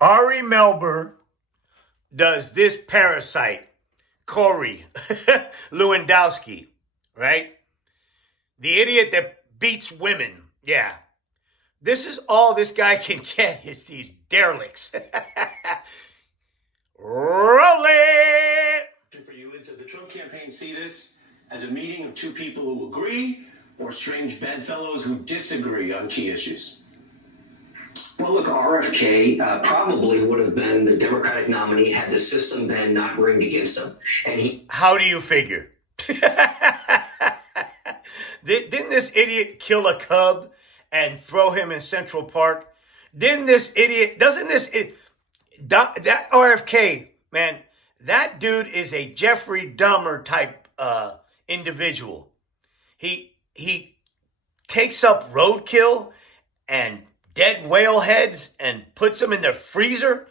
Ari Melber does this parasite, Corey Lewandowski, right? The idiot that beats women. Yeah. This is all this guy can get is these derelicts. Roll it! For you is, does the Trump campaign see this as a meeting of two people who agree or strange bedfellows who disagree on key issues? Well, look, RFK probably would have been the Democratic nominee had the system been not rigged against him. And he. How do you figure? Didn't this idiot kill a cub and throw him in Central Park? Doesn't this that RFK, man, that dude is a Jeffrey Dahmer type individual. He takes up roadkill and dead whale heads and puts them in their freezer.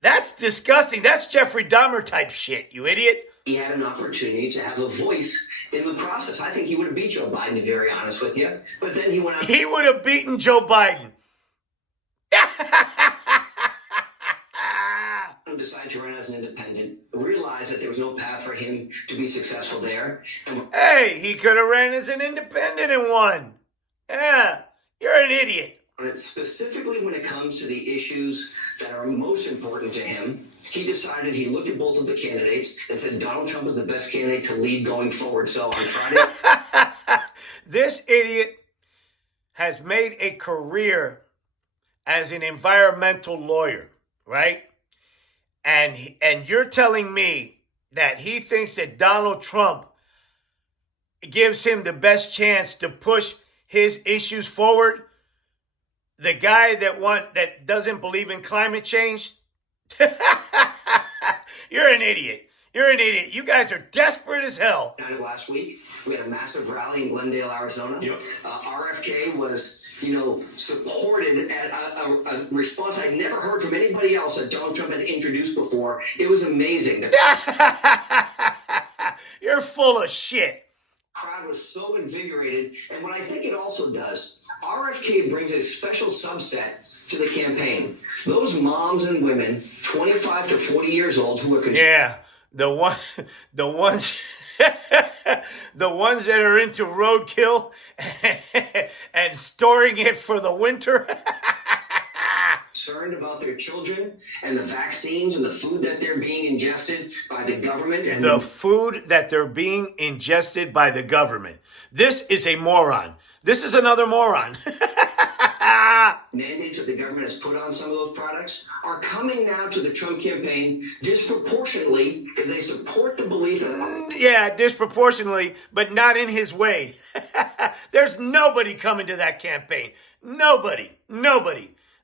That's disgusting. That's Jeffrey Dahmer type shit, you idiot. He had an opportunity to have a voice in the process. I think he would have beat Joe Biden, to be very honest with you. But then he went out. He would have beaten Joe Biden. Decided to run as an independent, realized that there was no path for him to be successful there. Hey, he could have ran as an independent and won. Yeah, you're an idiot. Specifically when it comes to the issues that are most important to him, he decided, he looked at both of the candidates and said Donald Trump is the best candidate to lead going forward. So on Friday. This idiot has made a career as an environmental lawyer, right? And you're telling me that he thinks that Donald Trump gives him the best chance to push his issues forward? The guy that doesn't believe in climate change? You're an idiot. You're an idiot. You guys are desperate as hell. Last week, we had a massive rally in Glendale, Arizona. Yep. RFK was, supported at a response I'd never heard from anybody else that Donald Trump had introduced before. It was amazing. You're full of shit. The crowd was so invigorated. And what I think it also does, RFK brings a special subset to the campaign. Those moms and women, 25 to 40 years old, who are the ones the ones that are into roadkill and storing it for the winter. Concerned about their children and the vaccines and the food that they're being ingested by the government. And the food that they're being ingested by the government. This is a moron. This is another moron. Mandates that the government has put on some of those products are coming now to the Trump campaign disproportionately because they support the belief that... Yeah, disproportionately, but not in his way. There's nobody coming to that campaign. Nobody.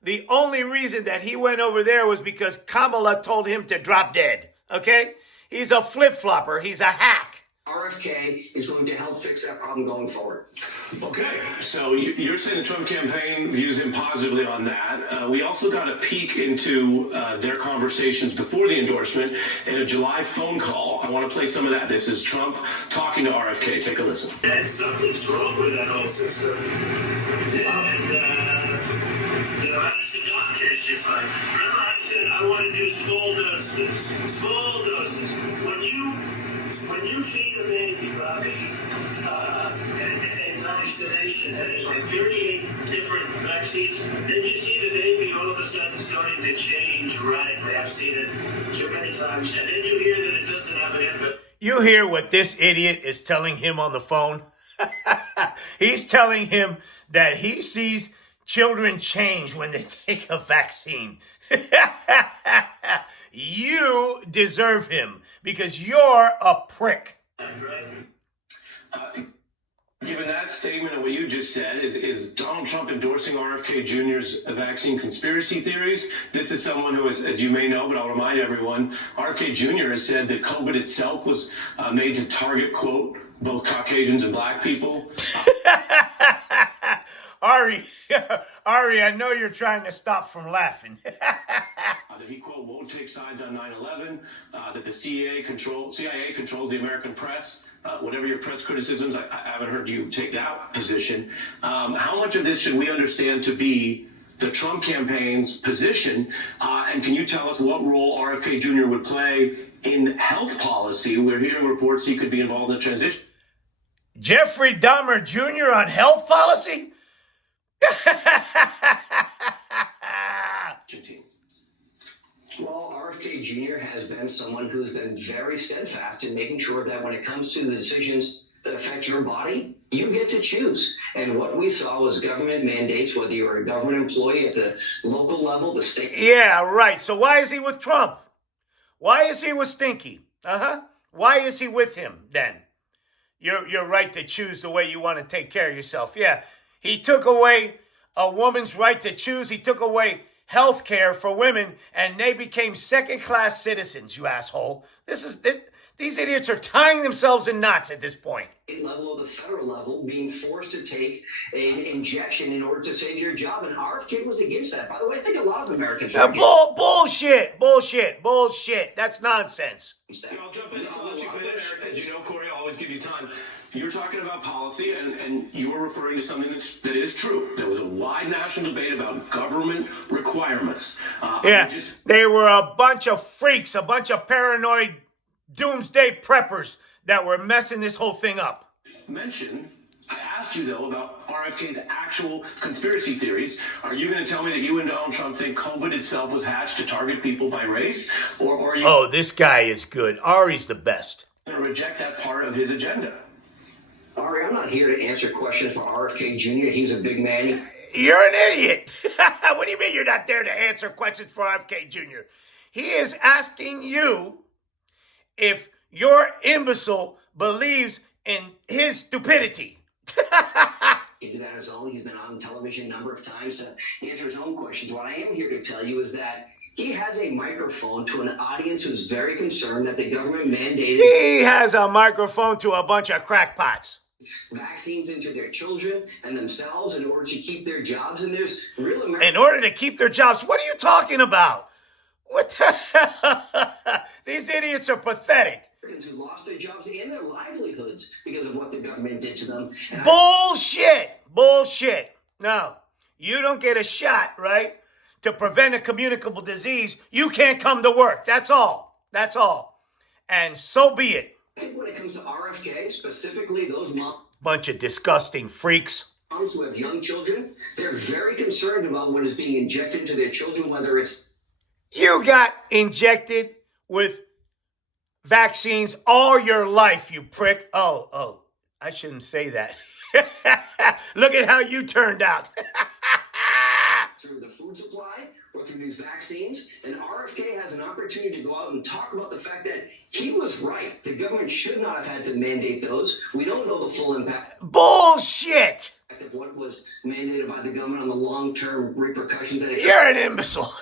The only reason that he went over there was because Kamala told him to drop dead. Okay? He's a flip-flopper. He's a hack. RFK is going to help fix that problem going forward. Okay, so you're saying the Trump campaign views him positively on that. We also got a peek into their conversations before the endorsement in a July phone call. I want to play some of that. This is Trump talking to RFK. Take a listen. And something's wrong with that whole system. And, I was a doctor. It's just like, remember I said I want to do small doses. When you feed a baby, Robbie, and vaccination, and it's like 38 different vaccines, then you see the baby all of a sudden starting to change radically. I've seen it so many times. And then you hear that it doesn't have an impact. You hear what this idiot is telling him on the phone? He's telling him that he sees children change when they take a vaccine. You deserve him because you're a prick. Given that statement and what you just said, is Donald Trump endorsing RFK Jr.'s vaccine conspiracy theories? This is someone who, as you may know, but I'll remind everyone, RFK Jr. has said that COVID itself was made to target, quote, both Caucasians and black people. Ari, I know you're trying to stop from laughing. That he, quote, won't take sides on 9/11, that the CIA controls the American press. Whatever your press criticisms, I haven't heard you take that position. How much of this should we understand to be the Trump campaign's position. And can you tell us what role RFK Jr. would play in health policy? We're hearing reports he could be involved in the transition. Jeffrey Dahmer Jr. on health policy? Team. Well, RFK Jr. has been someone who's been very steadfast in making sure that when it comes to the decisions that affect your body, you get to choose. And what we saw was government mandates, whether you're a government employee at the local level, the state. Yeah, right. So why is he with Trump? Why is he with Stinky? Why is he with him then? You're right to choose the way you want to take care of yourself. Yeah, he took away a woman's right to choose. He took away health care for women, and they became second-class citizens, you asshole. These idiots are tying themselves in knots at this point. Level of the federal level being forced to take an injection in order to save your job, and RFK was against that. By the way, I think a lot of Americans bullshit. That's nonsense. I'll jump in. I'll let you finish. As you know, Corey, I'll always give you time. You're talking about policy, and you were referring to something that is true. There was a wide national debate about government requirements. They were a bunch of freaks, a bunch of paranoid doomsday preppers that were messing this whole thing up. I asked you, though, about RFK's actual conspiracy theories. Are you going to tell me that you and Donald Trump think COVID itself was hatched to target people by race? Or are you... Oh, this guy is good. Ari's the best. ...going to reject that part of his agenda? Ari, I'm not here to answer questions for RFK Jr. He's a big man. You're an idiot. What do you mean you're not there to answer questions for RFK Jr.? He is asking you if your imbecile believes in his stupidity. He did that on his own. He's been on television a number of times to answer his own questions. What I am here to tell you is that he has a microphone to an audience who's very concerned that the government mandated... He has a microphone to a bunch of crackpots. ...vaccines into their children and themselves in order to keep their jobs. And there's real American... In order to keep their jobs? What are you talking about? What the hell? These idiots are pathetic. Who lost their jobs and their livelihoods because of what the government did to them. Bullshit. No, you don't get a shot, right? To prevent a communicable disease, you can't come to work. That's all. And so be it. I think when it comes to RFK, specifically those bunch of disgusting freaks who have young children, they're very concerned about what is being injected into their children, whether it's... You got injected with vaccines all your life, you prick. Oh, I shouldn't say that. Look at how you turned out. Through the food supply or through these vaccines, and RFK has an opportunity to go out and talk about the fact that he was right. The government should not have had to mandate those. We don't know the full impact. Bullshit! Of what was mandated by the government on the long-term repercussions that it... You're an imbecile.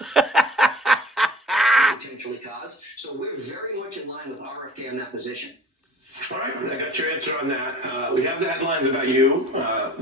...potentially cause. So we're very much in line with RFK on that position. All right, I got your answer on that. We have the headlines about you.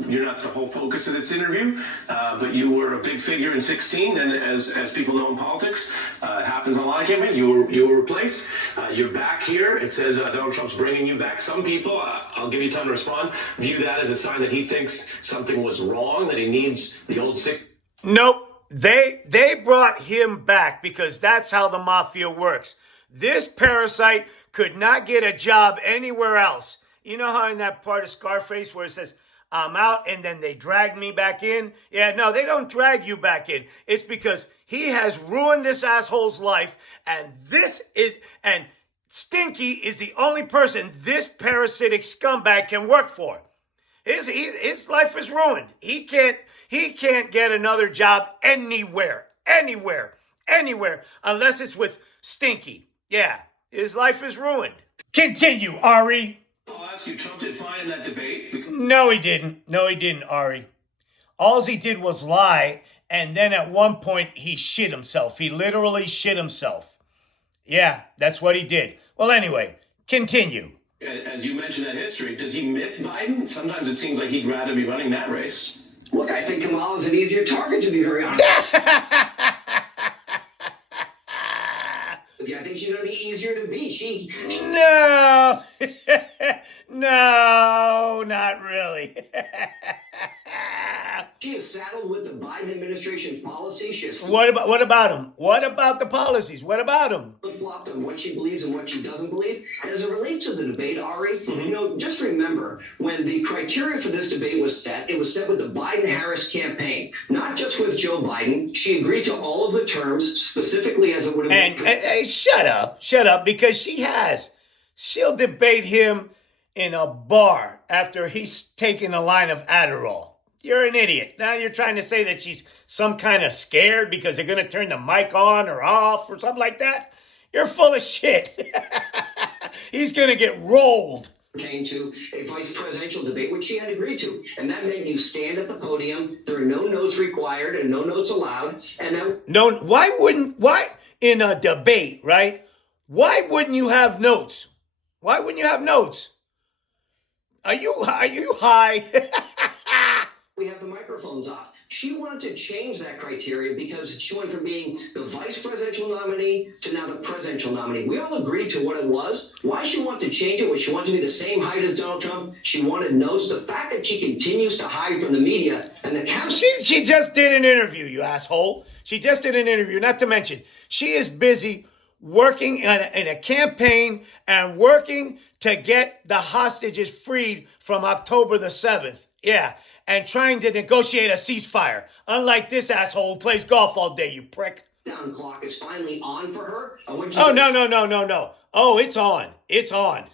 You're not the whole focus of this interview, but you were a big figure in 16, and as people know in politics, it happens on a lot of campaigns. You were replaced. You're back here. It says Donald Trump's bringing you back. Some people, I'll give you time to respond, view that as a sign that he thinks something was wrong, that he needs the old sick. Nope. They brought him back because that's how the mafia works. This parasite could not get a job anywhere else. You know how in that part of Scarface where it says, I'm out, and then they drag me back in? Yeah, no, they don't drag you back in. It's because he has ruined this asshole's life, and Stinky is the only person this parasitic scumbag can work for. His life is ruined. He can't get another job anywhere, unless it's with Stinky. Yeah, his life is ruined. Continue, Ari. I'll ask you, Trump did fine in that debate. No, he didn't, Ari. All he did was lie, and then at one point he shit himself. He literally shit himself. Yeah, that's what he did. Well, anyway, continue. As you mentioned that history, does he miss Biden? Sometimes it seems like he'd rather be running that race. Look, I think Kamala is an easier target, to be very honest. I think she's going to be easier to beat. No. No, not really. She is saddled with the Biden administration's policies. She has What about them? What about the policies? What about them? flip-flopped on what she believes and what she doesn't believe. And as it relates to the debate, Ari, just remember, when the criteria for this debate was set, it was set with the Biden-Harris campaign, not just with Joe Biden. She agreed to all of the terms, specifically as it would have been. And shut up, because she'll debate him in a bar after he's taken a line of Adderall. You're an idiot. Now you're trying to say that she's some kind of scared because they're going to turn the mic on or off or something like that? You're full of shit. He's going to get rolled. Pertain to a vice presidential debate, which she had agreed to. And that meant you stand at the podium, there are no notes required and no notes allowed. And that Why in a debate, right? Why wouldn't you have notes? Why wouldn't you have notes? Are you high? we have the microphones off. She wanted to change that criteria because she went from being the vice presidential nominee to now the presidential nominee. We all agreed to what it was. Why she wanted to change it was she wanted to be the same height as Donald Trump. She wanted notes. The fact that she continues to hide from the media and the camera. She just did an interview, you asshole. She just did an interview. Not to mention, she is busy working in a campaign and working to get the hostages freed from October the 7th. Yeah. And trying to negotiate a ceasefire. Unlike this asshole who plays golf all day, you prick. Down clock is finally on for her. Oh, no. Oh, it's on. It's on.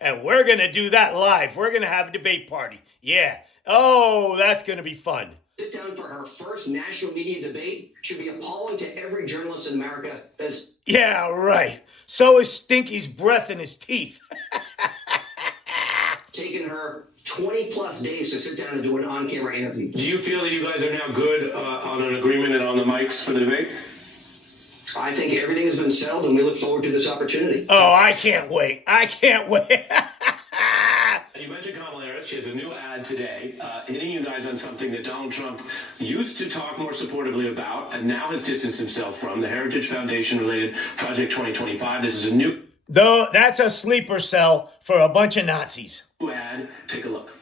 And we're going to do that live. We're going to have a debate party. Yeah. Oh, that's going to be fun. Sit down for her first national media debate should be appalling to every journalist in America. That's yeah, right. So is Stinky's breath in his teeth. taken her 20 plus days to sit down and do an on-camera interview. Do you feel that you guys are now good on an agreement and on the mics for the debate? I think everything has been settled, and we look forward to this opportunity. Oh, I can't wait. You mentioned Kamala Harris. She has a new ad today hitting you guys on something that Donald Trump used to talk more supportively about and now has distanced himself from, the Heritage Foundation-related Project 2025. This is a new... Though that's a sleeper cell for a bunch of Nazis. Ad. Take a look.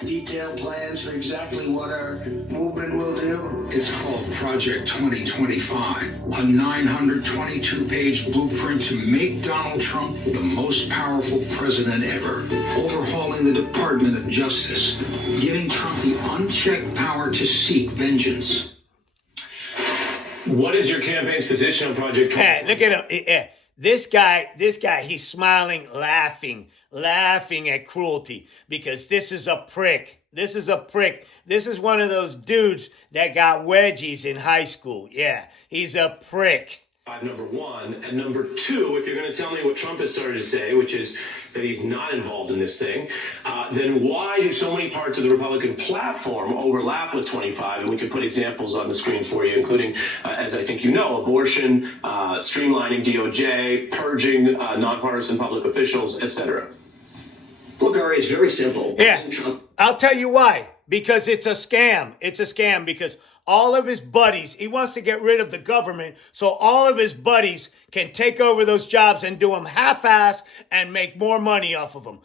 Detailed plans for exactly what our movement will do. It's called Project 2025, a 922-page blueprint to make Donald Trump the most powerful president ever, overhauling the Department of Justice, giving Trump the unchecked power to seek vengeance. What is your campaign's position on Project 2025? Hey, look at him. This guy, he's smiling, laughing at cruelty because this is a prick. This is one of those dudes that got wedgies in high school. Yeah, he's a prick. Number one. And number two, if you're going to tell me what Trump has started to say, which is that he's not involved in this thing, then why do so many parts of the Republican platform overlap with 25? And we could put examples on the screen for you, including, as I think you know, abortion, streamlining DOJ, purging nonpartisan public officials, etc. Look, Ari, it's very simple. Yeah, I'll tell you why. Because it's a scam. It's a scam because all of his buddies, he wants to get rid of the government so all of his buddies can take over those jobs and do them half-ass and make more money off of them.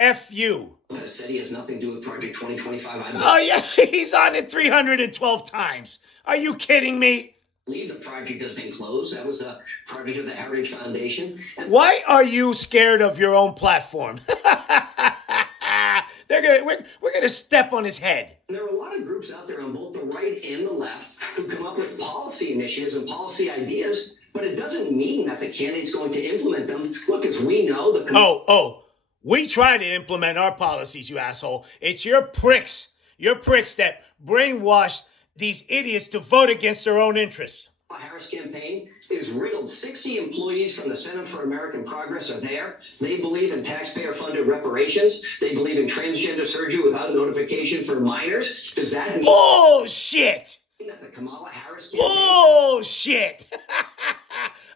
F you. Said he has nothing to do with Project 2025. Oh, yeah, he's on it 312 times. Are you kidding me? I believe the project has been closed. That was a project of the Heritage Foundation. And why are you scared of your own platform? We're gonna step on his head. There are a lot of groups out there on both the right and the left who come up with policy initiatives and policy ideas, but it doesn't mean that the candidate's going to implement them. Look, as we know, we try to implement our policies, you asshole. It's your pricks that brainwash these idiots to vote against their own interests. The Harris campaign is riddled. 60 employees from the Center for American Progress are there. They believe in taxpayer-funded reparations. They believe in transgender surgery without notification for minors. Does that mean bullshit? That the Kamala Harris campaign bullshit?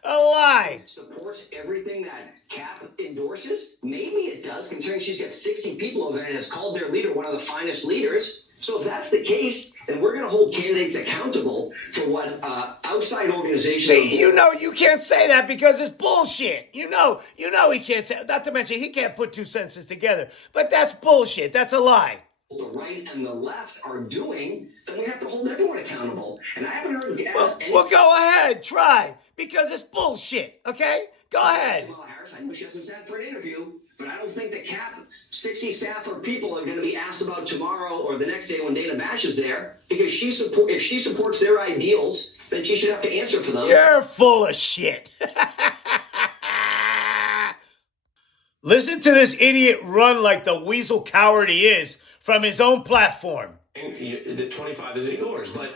A lie. Supports everything that Cap endorses? Maybe it does, considering she's got 60 people over there and has called their leader one of the finest leaders. So if that's the case, then we're going to hold candidates accountable for what outside organizations... See, you can't say that because it's bullshit. You know he can't say... Not to mention, he can't put two sentences together. But that's bullshit. That's a lie. the right and the left are doing, then we have to hold everyone accountable. And I haven't heard any. Well, go ahead, try, because it's bullshit, okay? Go ahead. Kamala Harris, I know she hasn't sat for an interview, but I don't think the 60 staff or people are going to be asked about tomorrow or the next day when Dana Bash is there, because if she supports their ideals, then she should have to answer for those. You're full of shit. Listen to this idiot run like the weasel coward he is from his own platform. The 25 is yours, but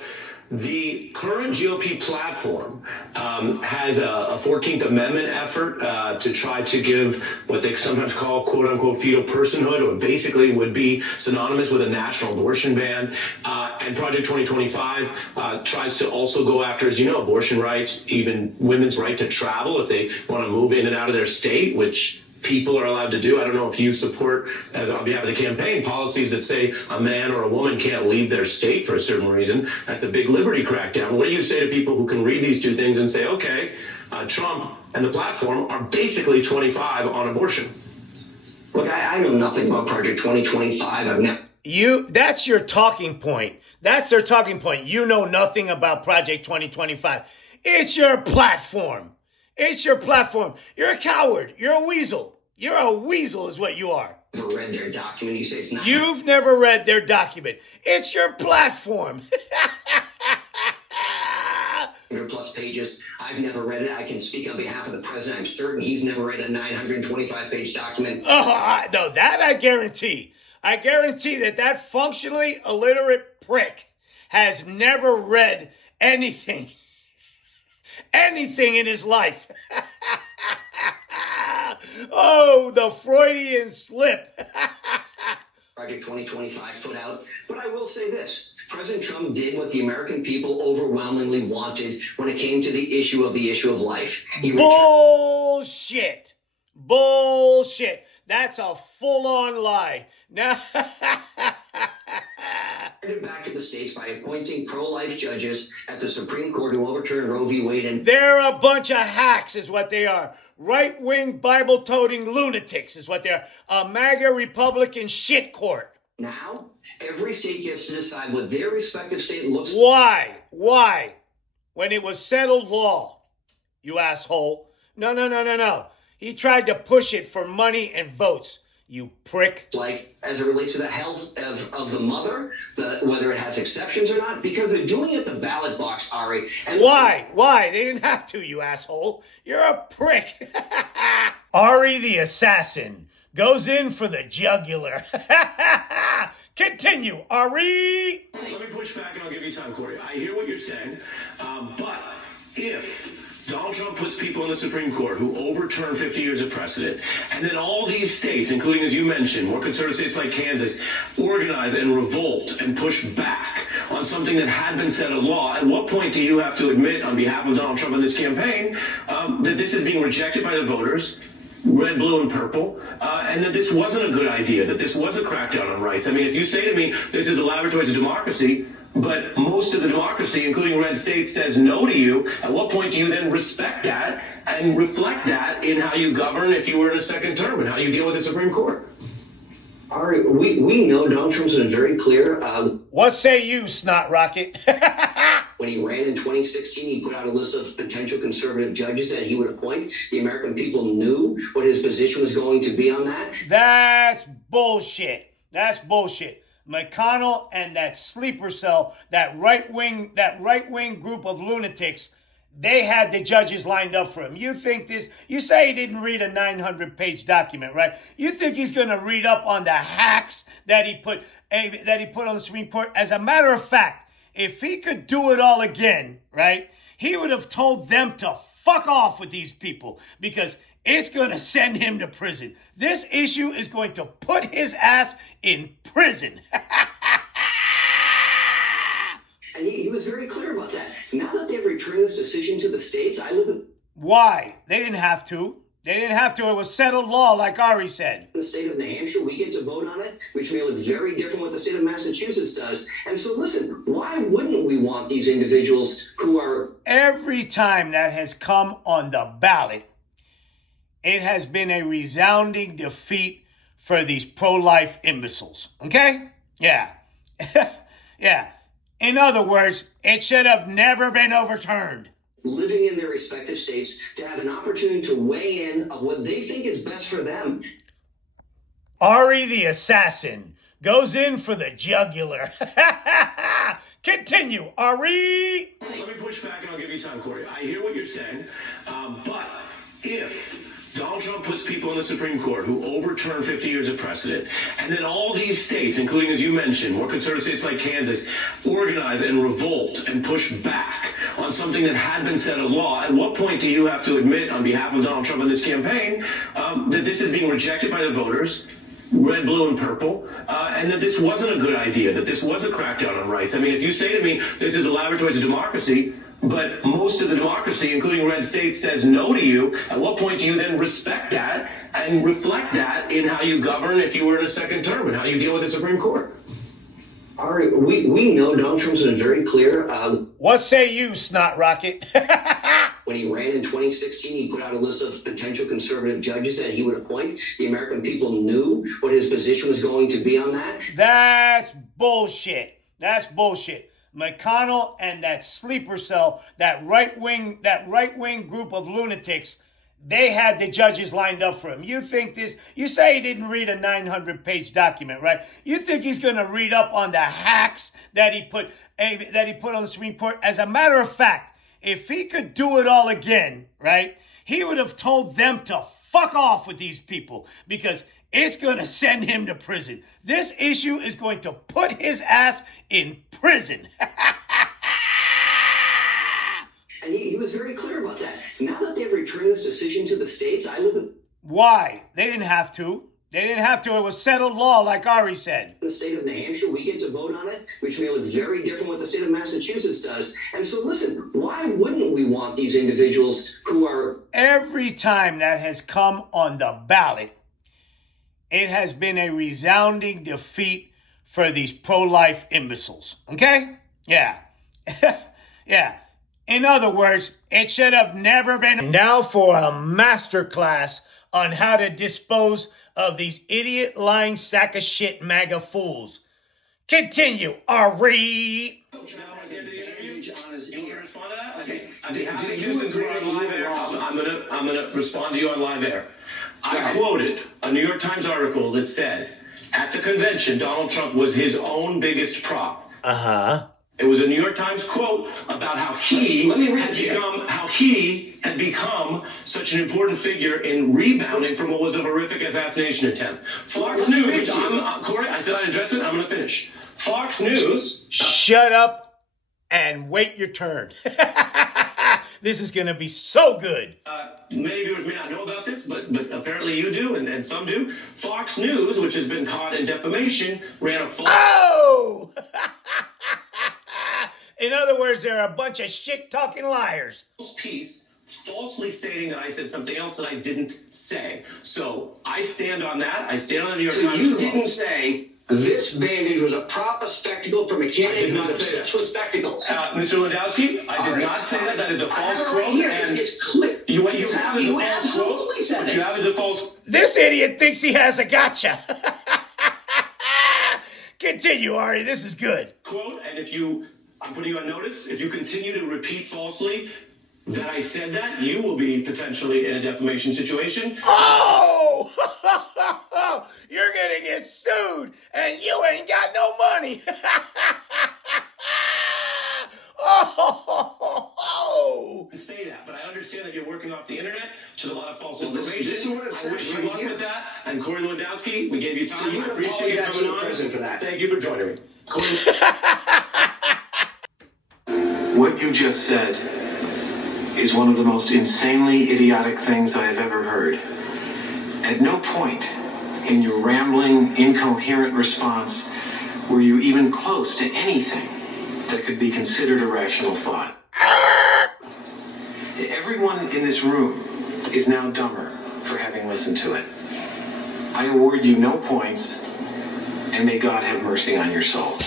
the current GOP platform has a 14th Amendment effort to try to give what they sometimes call quote unquote fetal personhood, or basically would be synonymous with a national abortion ban. And Project 2025 tries to also go after, as you know, abortion rights, even women's right to travel if they want to move in and out of their state, which people are allowed to do. I don't know if you support, as on behalf of the campaign, policies that say a man or a woman can't leave their state for a certain reason. That's a big liberty crackdown. What do you say to people who can read these two things and say, okay, Trump and the platform are basically 25 on abortion? Look, I know nothing about Project 2025. I've never. That's your talking point. That's their talking point. You know nothing about Project 2025. It's your platform. It's your platform. You're a coward. You're a weasel. You're a weasel is what you are. Never read their document. You say it's not. You've never read their document. It's your platform. 100+ pages. I've never read it. I can speak on behalf of the president. I'm certain he's never read a 925-page document. Oh, no, that I guarantee. I guarantee that functionally illiterate prick has never read anything in his life. Oh, the Freudian slip. Project 2025 put out. But I will say this. President Trump did what the American people overwhelmingly wanted when it came to the issue of life. Bullshit. Bullshit. That's a full-on lie. Now, back to the states by appointing pro-life judges at the Supreme Court who overturned Roe v. Wade. And they're a bunch of hacks is what they are. Right-wing Bible-toting lunatics is what they are. A MAGA Republican shit court. Now, every state gets to decide what their respective state looks like. Why? Why? When it was settled law, you asshole. No. He tried to push it for money and votes. You prick. Like, as it relates to the health of the mother, whether it has exceptions or not, because they're doing it at the ballot box, Ari. And why? Why? They didn't have to, you asshole. You're a prick. Ari the assassin goes in for the jugular. Continue, Ari. Let me push back and I'll give you time, Corey. I hear what you're saying, but if Donald Trump puts people in the Supreme Court who overturn 50 years of precedent, and then all these states, including, as you mentioned, more conservative states like Kansas, organize and revolt and push back on something that had been settled law, at what point do you have to admit on behalf of Donald Trump and this campaign that this is being rejected by the voters, red, blue, and purple, and that this wasn't a good idea, that this was a crackdown on rights? I mean, if you say to me, this is the laboratories of democracy, but most of the democracy, including red states, says no to you, at what point do you then respect that and reflect that in how you govern if you were in a second term and how you deal with the Supreme Court? Ari, we know Donald Trump's been very clear. What say you, snot rocket? When he ran in 2016, he put out a list of potential conservative judges that he would appoint. The American people knew what his position was going to be on that. That's bullshit. That's bullshit. McConnell and that sleeper cell, that right-wing group of lunatics, they had the judges lined up for him. You say he didn't read a 900-page document, right? You think he's going to read up on the hacks that he put on the Supreme Court? As a matter of fact, if he could do it all again, right, he would have told them to fuck off with these people because it's going to send him to prison. This issue is going to put his ass in prison. And he was very clear about that. Now that they've returned this decision to the states, I live in... Why? They didn't have to. They didn't have to. It was settled law, like Ari said. In the state of New Hampshire, we get to vote on it, which may look very different what the state of Massachusetts does. And so, listen, why wouldn't we want these individuals who are... Every time that has come on the ballot, it has been a resounding defeat for these pro-life imbeciles. Okay? Yeah. Yeah. In other words, it should have never been overturned. Living in their respective states to have an opportunity to weigh in of what they think is best for them. Ari the assassin goes in for the jugular. Continue, Ari. Let me push back and I'll give you time, Corey. I hear what you're saying, but if Donald Trump puts people in the Supreme Court who overturn 50 years of precedent, and then all these states, including, as you mentioned, more conservative states like Kansas, organize and revolt and push back on something that had been set of law, at what point do you have to admit on behalf of Donald Trump in this campaign that this is being rejected by the voters, red, blue, and purple, and that this wasn't a good idea, that this was a crackdown on rights? I mean, if you say to me, this is a laboratory of democracy, but most of the democracy, including red states, says no to you, at what point do you then respect that and reflect that in how you govern if you were in a second term and how you deal with the Supreme Court? Ari, we know Donald Trump's been very clear. What say you, Snot Rocket? When he ran in 2016, he put out a list of potential conservative judges that he would appoint. The American people knew what his position was going to be on that. That's bullshit. That's bullshit. McConnell and that sleeper cell, that right wing group of lunatics, they had the judges lined up for him. You think this? You say he didn't read a 900-page document, right? You think he's going to read up on the hacks that he put on the Supreme Court? As a matter of fact, if he could do it all again, right, he would have told them to fuck off with these people because it's going to send him to prison. This issue is going to put his ass in prison. And he was very clear about that. Now that they've returned this decision to the states, I live in Why? They didn't have to. They didn't have to. It was settled law, like Ari said. the state of New Hampshire. We get to vote on it, which may look very different what the state of Massachusetts does. And so listen, why wouldn't we want these individuals who are... Every time that has come on the ballot, it has been a resounding defeat for these pro-life imbeciles. Okay? Yeah. Yeah. In other words, it should have never been. Now for a masterclass on how to dispose of these idiot, lying sack of shit MAGA fools. Continue, Ari. on his ear. Respond to that? Okay. Do you you agree agree that on live you air? were wrong? I'm gonna respond to you on live air. I Right. quoted a New York Times article that said, at the convention, Donald Trump was his own biggest prop. Uh-huh. It was a New York Times quote about how he Let me read it to you. had become such an important figure in rebounding from what was a horrific assassination attempt. Fox Let me News, read which it to you. Corey, I said I'd address it. I'm going to finish. Fox News. Shut up and wait your turn. This is going to be so good. Many viewers may not know about this, but apparently you do, and some do. Fox News, which has been caught in defamation, ran a false... Oh! In other words, they're a bunch of shit-talking liars. piece falsely stating that I said something else that I didn't say. So I stand on that. I stand on the New York So Times. you didn't say this bandage was a proper spectacle from a candidate who was not say obsessed that. with spectacles. Mr. Lewandowski, I did not say that. That is a I have false it right quote. here. And It's clipped. what you have is a You false absolutely quote. said What it. you have is a false... This idiot thinks he has a gotcha. Continue, Ari. This is good. quote, and if you, I'm putting you on notice, if you continue to repeat falsely that I said that, you will be potentially in a defamation situation. Oh! You're going to get sued, and you ain't got no money. Oh! Say that, but I understand that you're working off the internet, which is a lot of false Well, this information. is what it I says wish you right luck here. with that. And Corey Lewandowski, we gave you time. So you I appreciate you apologize to coming the on. president for that. Thank you for joining me. Corey. What you just said is one of the most insanely idiotic things I have ever heard. At no point in your rambling, incoherent response were you even close to anything that could be considered a rational thought. Everyone in this room is now dumber for having listened to it. I award you no points, and may God have mercy on your soul.